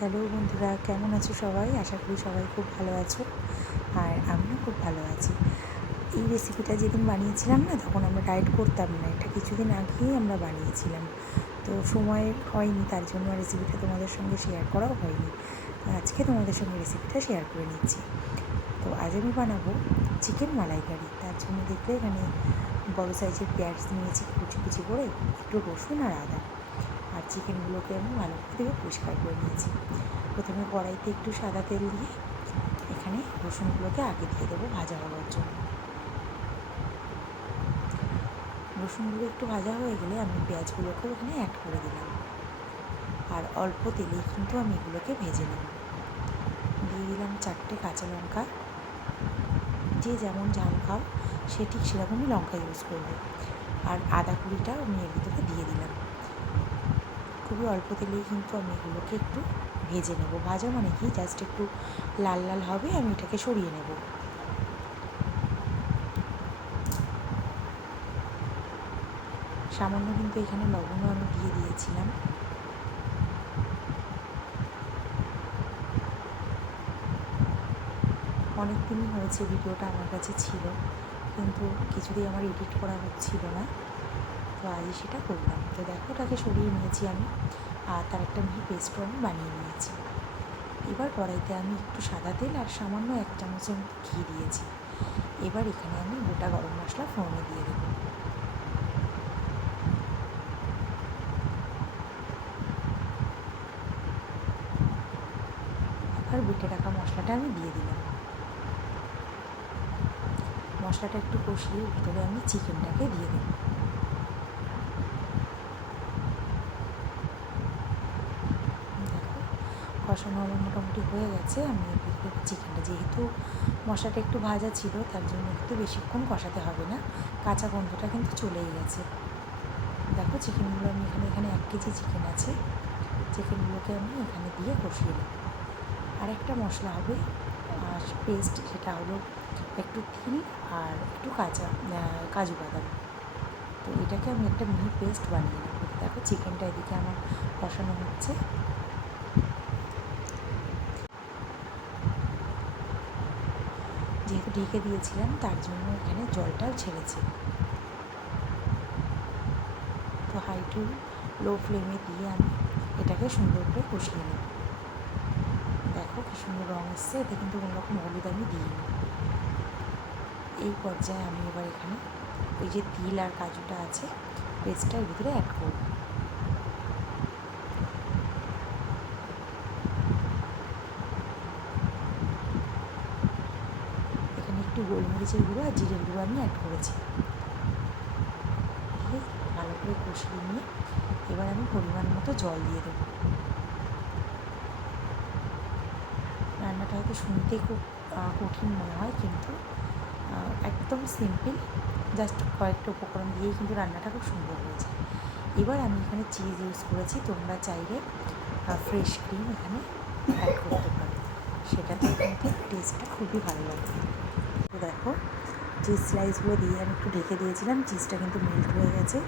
Hello বন্ধুরা, কেমন আছো সবাই? আশা করি সবাই খুব ভালো আছো, আর আমিও খুব ভালো আছি। এই রেসিপিটা যেদিন বানিয়েছিলাম না, তখন আমরা ডায়েট করতাম না, এটা কিছুদিন আগেই আমরা বানিয়েছিলাম। তো সময় হয়নি, তার জন্য রেসিপিটা তোমাদের সঙ্গে শেয়ার করাও হয়নি। তো আজকে তোমাদের সঙ্গে রেসিপিটা শেয়ার করে নিচ্ছি। তো আজ আমি বানাবো চিকেন মালাইকারি। তার জন্য দেখলে এখানে বড়ো সাইজের পেঁয়াজ নিয়েছি কুচি কুচি করে, একটু রসুন আর আদা, আর চিকেনগুলোকে আমি ভালো করে পরিষ্কার করে নিয়েছি। প্রথমে কড়াইতে একটু সাদা তেল দিয়ে এখানে রসুনগুলোকে আগে দিয়ে দেবো ভাজা হওয়ার জন্য। রসুনগুলো একটু ভাজা হয়ে গেলে আমি পেঁয়াজগুলোকেও এখানে অ্যাড করে দিলাম, আর অল্প তেলেই কিন্তু আমি এগুলোকে ভেজে নেব। দিয়ে দিলাম 4টে কাঁচা লঙ্কা, যে যেমন ঝাল খাও সে ঠিক সেরকমই লঙ্কা ইউজ করবে। আর আদা কুড়িটা আমি এর ভিতরে দিয়ে দিলাম। খুবই অল্প তেলেই কিন্তু আমি এগুলোকে একটু ভেজে নেব। ভাজা মানে কি, জাস্ট একটু লাল লাল হবে, আমি এটাকে সরিয়ে নেব। সামান্য কিন্তু এখানে লবণও আমি দিয়ে দিয়েছিলাম। অনেক দিনই হয়েছে ভিডিওটা আমার কাছে ছিল, কিন্তু কিছুতেই আমার এডিট করা হচ্ছিল না, তো আজই সেটা করলাম। তো দেখো, ওটাকে সরিয়ে নিয়েছি আমি, আর তার একটা মিহি পেস্টও আমি বানিয়ে নিয়েছি। এবার কড়াইতে আমি একটু সাদা তেল আর সামান্য 1 চামচের মতো ঘি দিয়েছি। এবার এখানে আমি গোটা গরম মশলা ফোড়নে দিয়ে দেবো। এবার বেটে রাখা মশলাটা আমি দিয়ে দিলাম। মশলাটা একটু কষিয়ে ভিতরে আমি চিকেনটাকে দিয়ে দেবো। দেখো, কষানো আমার মোটামুটি হয়ে গেছে। আমি চিকেনটা, যেহেতু মশলাটা একটু ভাজা ছিল, তার জন্য একটু বেশিক্ষণ কষাতে হবে না, কাঁচা গন্ধটা কিন্তু চলেই গেছে। দেখো, চিকেনগুলো আমি এখানে 1 কেজি চিকেন আছে, চিকেনগুলোকে আমি এখানে দিয়ে কষিয়ে নেব। আর একটা মশলা হবে পেস্ট, সেটা হলো একটু তিল আর একটু কাজু বাদাম। তো এটাকে আমি একটা মিহি পেস্ট বানিয়ে নেব। দেখো, চিকেনটা এদিকে আমার কষানো হচ্ছে। যেহেতু ঢেকে দিয়েছিলাম, তার জন্য এখানে জলটাও ছেড়েছে। তো হাই টু লো ফ্লেমে দিয়ে আমি এটাকে সুন্দর করে কষিয়ে নেব। দেখো কি সুন্দর রঙ এসছে, এতে কিন্তু কোনোরকম হলুদ আমি দিইনি। এই পর্যায়ে আমি এবার এখানে ওই যে তিল আর কাজুটা আছে, পেস্টটা এর ভিতরে অ্যাড করব। এখানে একটু গোলমরিচের গুঁড়ো আর জিরের গুঁড়ো আমি অ্যাড করেছি। দিয়ে ভালো করে কষিয়ে নিয়ে এবার আমি পরিমাণ মতো জল দিয়ে দেবো। রান্নাটা হয়তো শুনতে খুব কঠিন মনে হয়, কিন্তু একদম সিম্পল, জাস্ট কয়েকটা উপকরণ দিয়েই কিন্তু রান্নাটা খুব সুন্দর হয়েছে। এবার আমি এখানে চিজ ইউজ করেছি, তোমরা চাইলে ফ্রেশ ক্রিম এখানে অ্যাড করতে পারো, সেটাতে কিন্তু টেস্টটা খুবই ভালো লাগবে। তো দেখো, চিজ স্লাইসগুলো দিয়ে আমি একটু ঢেকে দিয়েছিলাম, চিজটা কিন্তু মেল্ট হয়ে গেছে।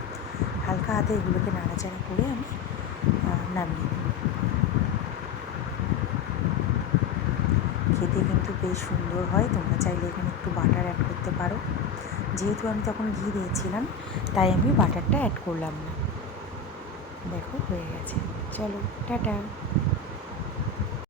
হালকা হাতে এগুলোকে নাড়াচাড়া করে আমি নামিয়ে নেব। খেতে কিন্তু বেশ সুন্দর হয়, তোমরা চাইলে এখানে একটু বাটার অ্যাড করতে পারো। যেহেতু আমি তখন ঘি দিয়েছিলাম, তাই আমি বাটারটা অ্যাড করলাম না। দেখো, হয়ে গেছে। চলো, টাটা।